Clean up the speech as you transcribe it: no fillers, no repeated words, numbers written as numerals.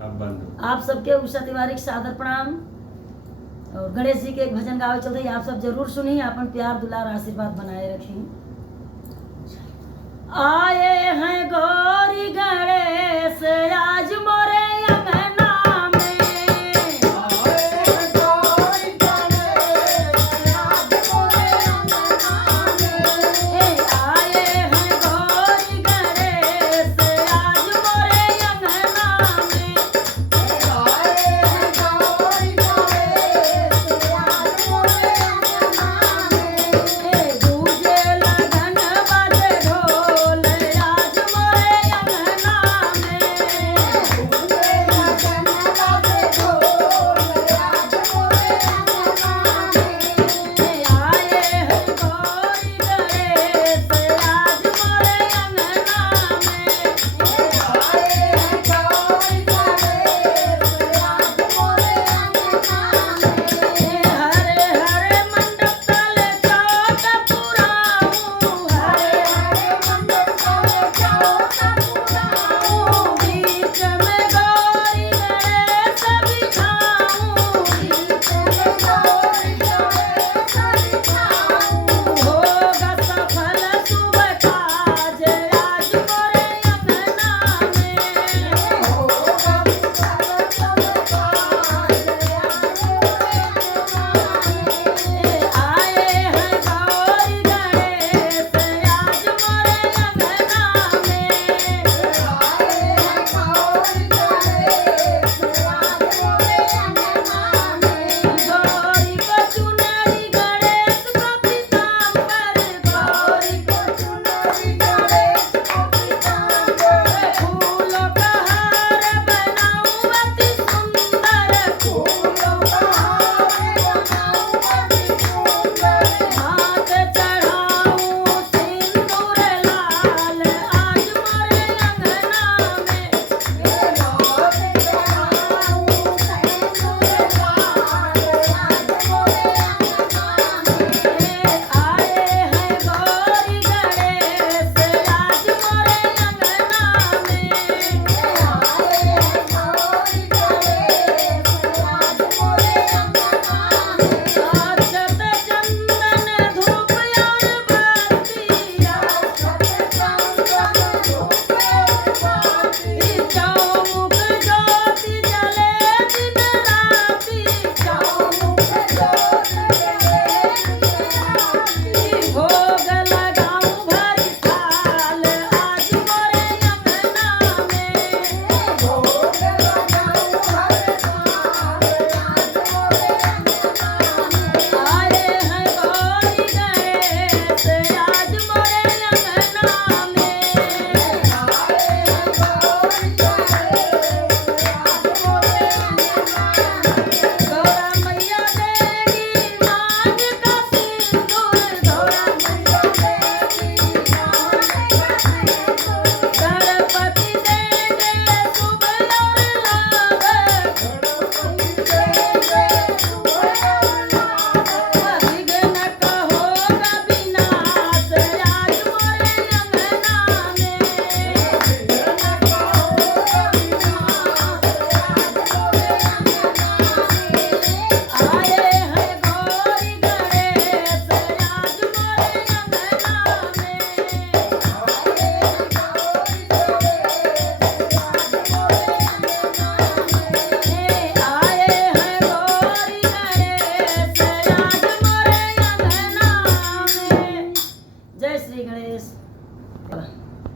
आप सबके उषा तिवारी के सादर प्रणाम। और गणेश जी के एक भजन गावे चलते आप सब जरूर सुनिए, अपन प्यार दुलार आशीर्वाद बनाए रखें। आए हैं गौरी गणेश आज मोरे अंगना में, आए हैं गौरी गणेश आज मोरे अंगना में, आए हैं गौरी गणेश आज मोरे अंगना में, आए हैं गौरी गणेश आज मोरे अंगना में, दूजे लगन बाजे ढोल आज मोरे अंगना में, दूजे लगन बाजे ढोल आज मोरे अंगना में, आए हैं गौरी गणेश आज मोरे अंगना में, आए हैं गौरी गणेश आज मोरे अंगना में, हरे हरे मंडप तले चौक पुराऊं, हरे हरे मंडप तले चौक पुराऊं, बीच में गौरी गणेश बिठाऊं, बीच में गौरी गणेश बिठाऊं, होगा सफल शुभ काज आज मोरे अंगना में, होगा सफल सब काज आज मोरे अंगना में, आए हैं गौरी गणेश आज मोरे अंगना में, आए हैं गौरी गणेश आज मोरे अंगना में, गौरी को चुनरी गणेश को पीताम्बर, गौरी गौरी को चुनरी गणेश को पीताम्बर, फूलों का हार बनाऊं अति सुंदर, फूलों का हार बनाऊं अति सुंदर, हाथ चढ़ाऊं सिंदूर लाल आज मोरे अंगना में, हाथ चढ़ाऊं सिंदूर लाल आज मोरे अंगना में, आए हैं गौरी गणेश आज मोरे अंगना में, आए हैं गौरी गणेश आज मोरे अंगना में, अक्षत चंदन धूप और बत्ती, अक्षत चंदन धूप बाती, चौमुख ज्योति जले दिन राति, चौमुख ज्योति जले दिन राति, भोग लगाऊं भरी थाल आज मोरे अंगना में, भोग लगाऊं हर साल आज मोरे अंगना में, आए हैं गौरी गणेश आज मोरे अंगना में, आए हैं गौरी गणेश आज मोरे अंगना में, गौरा मैया देगी मांग का सिंदूर, गौरा मैया देवी मान का सिंदूर, गणपति देंगे शुभ और लाभ, गणपति देंगे शुभ और लाभ, विघ्न का होगा विनाश आज मोरे अंगना में, विघ्न का होगा विनाश आज मोरे अंगना में, आए हैं गौरी गणेश आज मोरे अंगना में, आए हैं गौरी गणेश आज मोरे अंगना में, आए हैं गौरी गणेश आज मोरे अंगना में। जय श्री गणेश।